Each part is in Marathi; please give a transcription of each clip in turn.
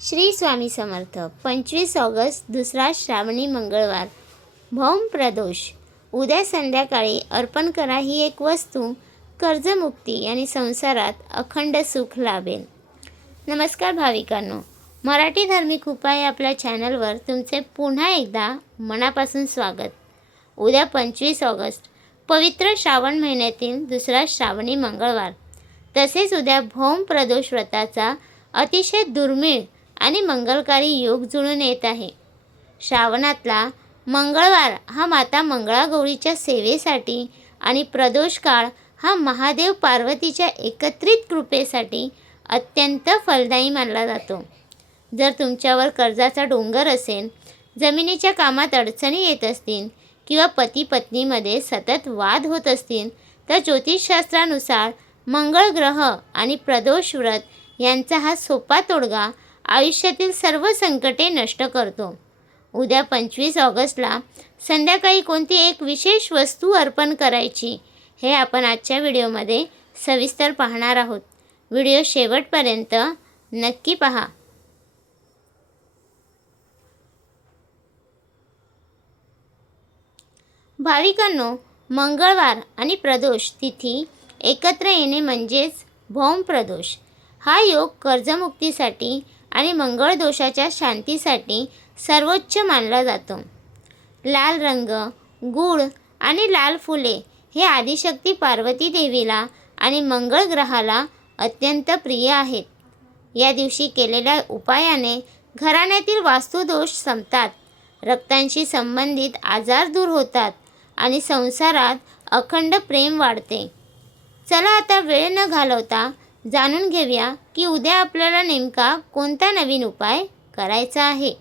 श्री स्वामी समर्थ. 25 ऑगस्ट, दुसरा श्रावणी मंगळवार, भौम प्रदोष. उद्या संध्याकाळी अर्पण करा ही एक वस्तू, कर्जमुक्ती आणि संसारात अखंड सुख लाभेल. नमस्कार भाविकांनो, मराठी धार्मिक उपाय आपल्या चॅनलवर तुमचे पुन्हा एकदा मनापासून स्वागत. उद्या 25 ऑगस्ट, पवित्र श्रावण महिन्यातील दुसरा श्रावणी मंगळवार. तसेच उद्या भौम प्रदोष व्रताचा अतिशय दुर्मिळ आणि मंगलकारी योग जुळून येत आहे. श्रावणातला मंगळवार हा माता मंगळागौरीच्या सेवेसाठी आणि प्रदोष काळ हा महादेव पार्वतीच्या एकत्रित कृपेसाठी अत्यंत फलदायी मानला जातो. जर तुमच्यावर कर्जाचा डोंगर असेल, जमिनीच्या कामात अडचणी येत असतील किंवा पती पत्नीमध्ये सतत वाद होत असतील, तर ज्योतिषशास्त्रानुसार मंगळ ग्रह आणि प्रदोष व्रत यांचा हा सोपा तोडगा आयुष्यातील सर्व संकटे नष्ट करतो. उद्या 25 ऑगस्टला संध्याकाळी कोणती एक विशेष वस्तू अर्पण करायची हे आपण आजच्या व्हिडिओमध्ये सविस्तर पाहणार आहोत. व्हिडिओ शेवटपर्यंत नक्की पहा. भाविकांनो, मंगळवार आणि प्रदोष तिथी एकत्र येणे म्हणजेच भौम प्रदोष. हा योग कर्जमुक्तीसाठी आणि मंगळ दोषाच्या शांतीसाठी सर्वोच्च मानला जातो. लाल रंग, गूळ आणि लाल फुले हे आदिशक्ती पार्वती देवीला आणि मंगळ ग्रहाला अत्यंत प्रिय आहेत. या दिवशी केलेल्या उपायाने घराण्यातील वास्तुदोष संपतात, रक्तांशी संबंधित आजार दूर होतात आणि संसारात अखंड प्रेम वाढते. चला आता वेळ न घालवता जाणून घेऊया की उद्या आपल्याला नेमका कोणता नवीन उपाय करायचा आहे.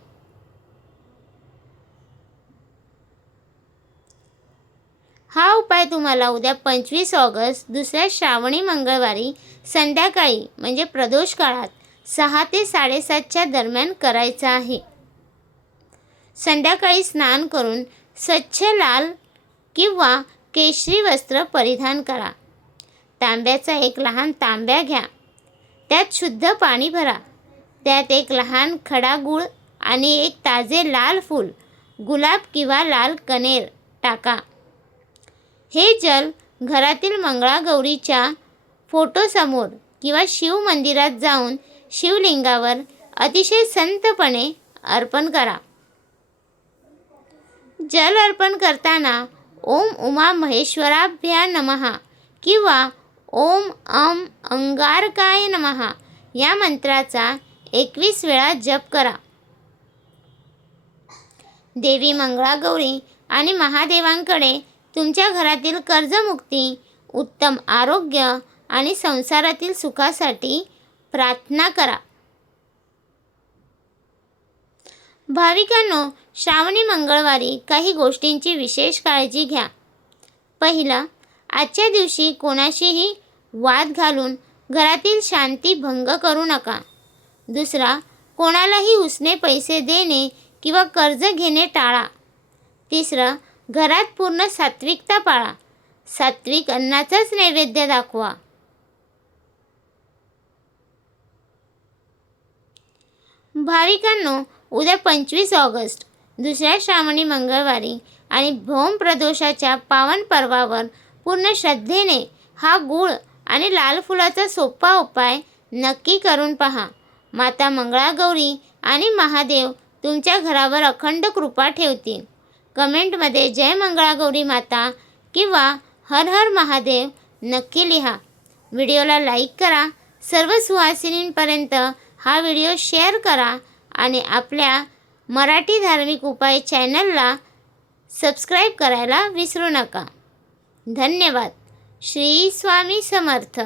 हा उपाय तुम्हाला उद्या 25 ऑगस्ट दुसऱ्या श्रावणी मंगळवारी संध्याकाळी म्हणजे प्रदोष काळात 6 ते 7:30च्या दरम्यान करायचा आहे. संध्याकाळी स्नान करून स्वच्छ लाल किंवा केशरी वस्त्र परिधान करा. तांब्याचा एक लहान तांब्या घ्या, त्यात शुद्ध पाणी भरा. त्यात एक लहान खडा गूळ आणि एक ताजे लाल फूल, गुलाब किंवा लाल कनेर टाका. हे जल घरातील मंगळागौरीच्या फोटोसमोर किंवा शिव मंदिरात जाऊन शिवलिंगावर अतिशय संतपणे अर्पण करा. जल अर्पण करताना ओम उमा महेश्वराभ्या नमः किंवा ओम अंगारकाय नमः या मंत्राचा 21 वेळा जप करा. देवी मंगळागौरी आणि महादेवांकडे तुमच्या घरातील कर्जमुक्ती, उत्तम आरोग्य आणि संसारातील सुखासाठी प्रार्थना करा. भाविकांनो, श्रावणी मंगळवारी काही गोष्टींची विशेष काळजी घ्या. पहिलं, आजच्या दिवशी कोणाशीही वाद घालून घरातील शांती भंग करू नका. दुसरा, कोणालाही उसने पैसे देणे किंवा कर्ज घेणे टाळा. तिसरं, घरात पूर्ण सात्विकता पाळा. सात्विक अन्नाचाच नैवेद्य दाखवा. भाविकांनो, उद्या 25 ऑगस्ट दुसऱ्या श्रावणी मंगळवारी आणि भौम प्रदोषाच्या पावन पर्वावर पूर्ण श्रद्धेने हा गूळ आणि लाल फुलाचा सोपा उपाय नक्की करून पहा. माता मंगळागौरी आणि महादेव तुमच्या घरावर अखंड कृपा ठेवतील. कमेंटमध्ये जय मंगळागौरी माता किंवा हर हर महादेव नक्की लिहा. व्हिडिओला लाईक करा. सर्व सुहासिनींपर्यंत हा व्हिडिओ शेअर करा आणि आपल्या मराठी धार्मिक उपाय चॅनलला सबस्क्राईब करायला विसरू नका. धन्यवाद. श्री स्वामी समर्थ.